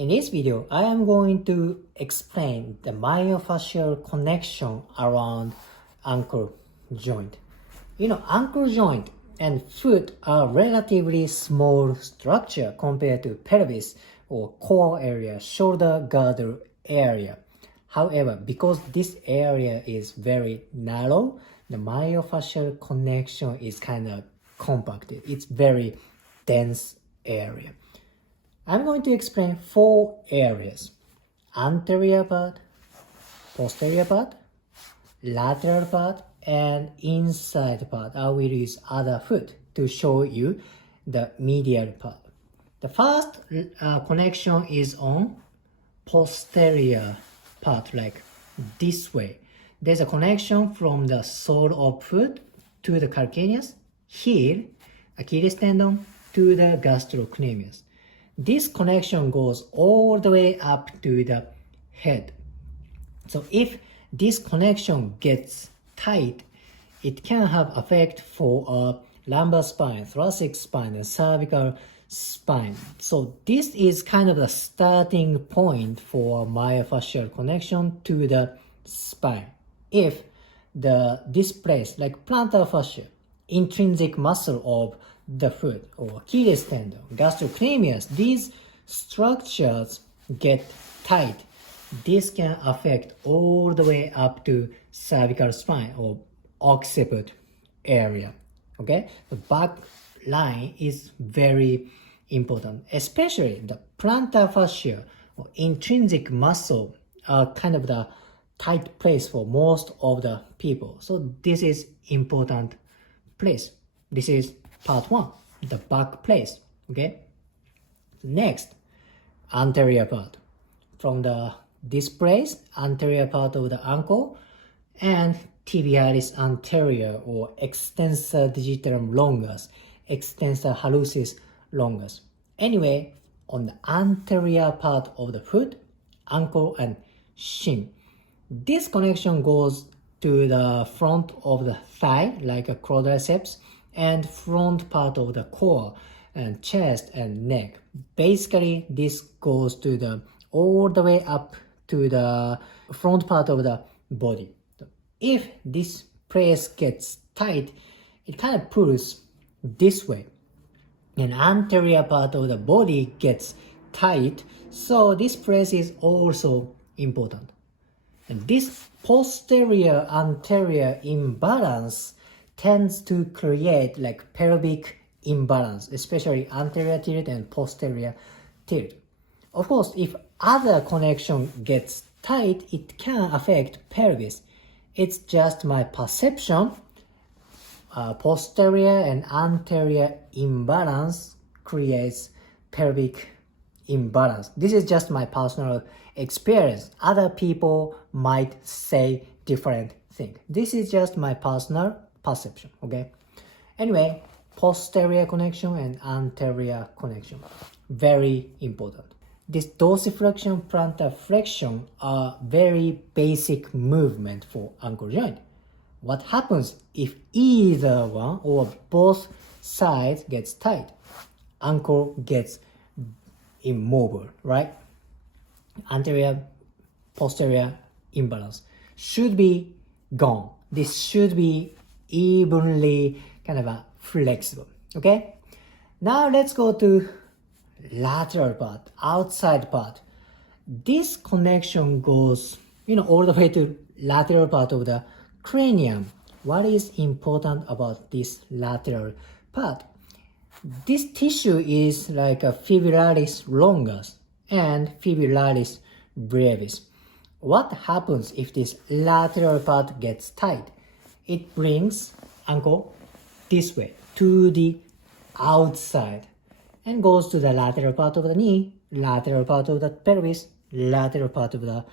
In this video, I am going to explain the myofascial connection around ankle joint. Ankle joint and foot are relatively small structure compared to pelvis or core area, shoulder girdle area. However, because this area is very narrow, the myofascial connection is kind of compacted. It's very dense area. I'm going to explain 4 areas: anterior part, posterior part, lateral part, and inside part. I will use other foot to show you the medial part. The first connection is on posterior part, like this way. There's a connection from the sole of foot to the calcaneus, heel, Achilles tendon, to the gastrocnemius. This connection goes all the way up to the head. So if this connection gets tight, it can have effect for lumbar spine, thoracic spine, and cervical spine. So this is kind of the starting point for myofascial connection to the spine. If this place, like plantar fascia, intrinsic muscle of the foot, or Achilles tendon, gastrocnemius, these structures get tight, this can affect all the way up to cervical spine or occiput area. Okay, the back line is very important, especially the plantar fascia or intrinsic muscle are kind of the tight place for most of the people. So this is important place. This is part 1, the back place. Okay. Next, anterior part. From this place, anterior part of the ankle, and tibialis anterior or extensor digitorum longus, extensor hallucis longus. Anyway, on the anterior part of the foot, ankle, and shin. This connection goes to the front of the thigh, like a quadriceps, and front part of the core and chest and neck. Basically, this goes to the all the way up to the front part of the body. If this place gets tight, it kind of pulls this way, and anterior part of the body gets tight, so this place is also important. And this posterior anterior imbalance tends to create like pelvic imbalance, especially anterior tilt and posterior tilt. Of course, if other connection gets tight, it can affect pelvis. It's just my perception. Posterior and anterior imbalance creates pelvic imbalance. This is just my personal experience. Other people might say different thing. This is just my personal perception. Okay. Anyway, posterior connection and anterior connection, very important. This dorsiflexion, plantar flexion are very basic movement for ankle joint. What happens if either one or both sides gets tight? Ankle gets immobile, right? Anterior, posterior imbalance should be gone. This should be evenly kind of flexible. Okay. Now let's go to lateral part, outside part. This connection goes, all the way to lateral part of the cranium. What is important about this lateral part? This tissue is like a fibularis longus and fibularis brevis. What happens if this lateral part gets tight? It brings ankle this way to the outside and goes to the lateral part of the knee, lateral part of the pelvis, lateral part of the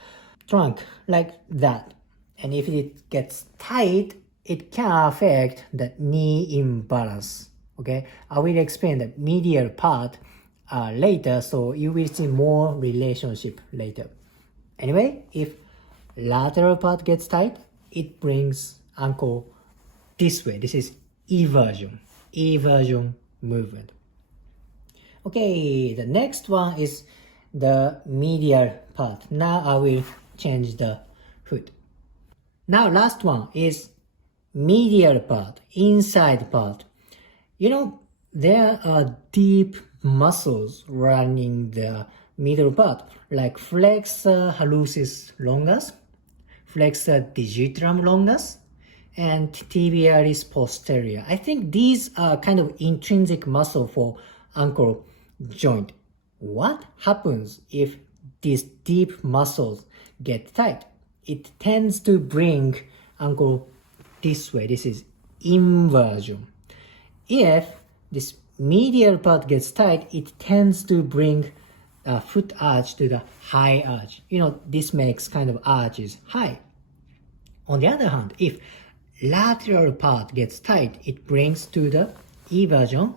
trunk, like that. And if it gets tight, it can affect the knee imbalance. Okay, I will explain the medial part later, so you will see more relationship later. Anyway, if lateral part gets tight, it brings ankle this way. This is eversion movement. Okay, the next one is the medial part. Now I will change the foot. Now last one is medial part, inside part. You know, there are deep muscles running the middle part, like flexor hallucis longus, flexor digitorum longus, and tibialis posterior. I think these are kind of intrinsic muscle for ankle joint. What happens if these deep muscles get tight? It tends to bring ankle this way. This is inversion. If this medial part gets tight, it tends to bring foot arch to the high arch. You know, this makes kind of arches high. On the other hand, if lateral part gets tight, it brings to the eversion.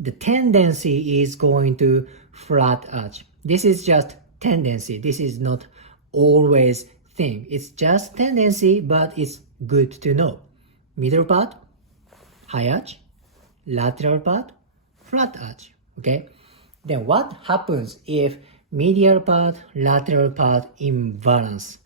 The tendency is going to flat arch. This is just tendency. This is not always thing. It's just tendency, but it's good to know. Middle part, high arch. Lateral part, flat arch. Okay? Then what happens if medial part, lateral part imbalance?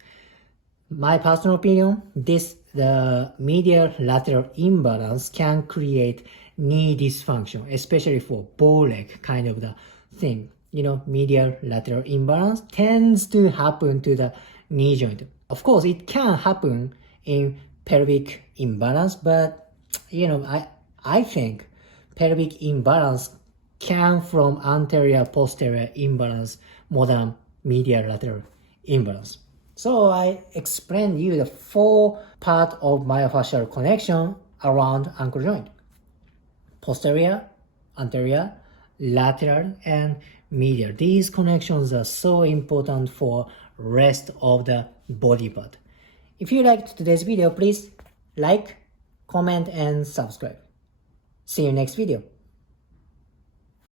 My personal opinion, the medial lateral imbalance can create knee dysfunction, especially for bow leg kind of the thing. You know, medial lateral imbalance tends to happen to the knee joint. Of course, it can happen in pelvic imbalance, but you know, I think pelvic imbalance can from anterior posterior imbalance more than medial lateral imbalance. So I explained you the 4 part of myofascial connection around ankle joint. Posterior, anterior, lateral, and medial. These connections are so important for rest of the body part. If you liked today's video, please like, comment, and subscribe. See you next video.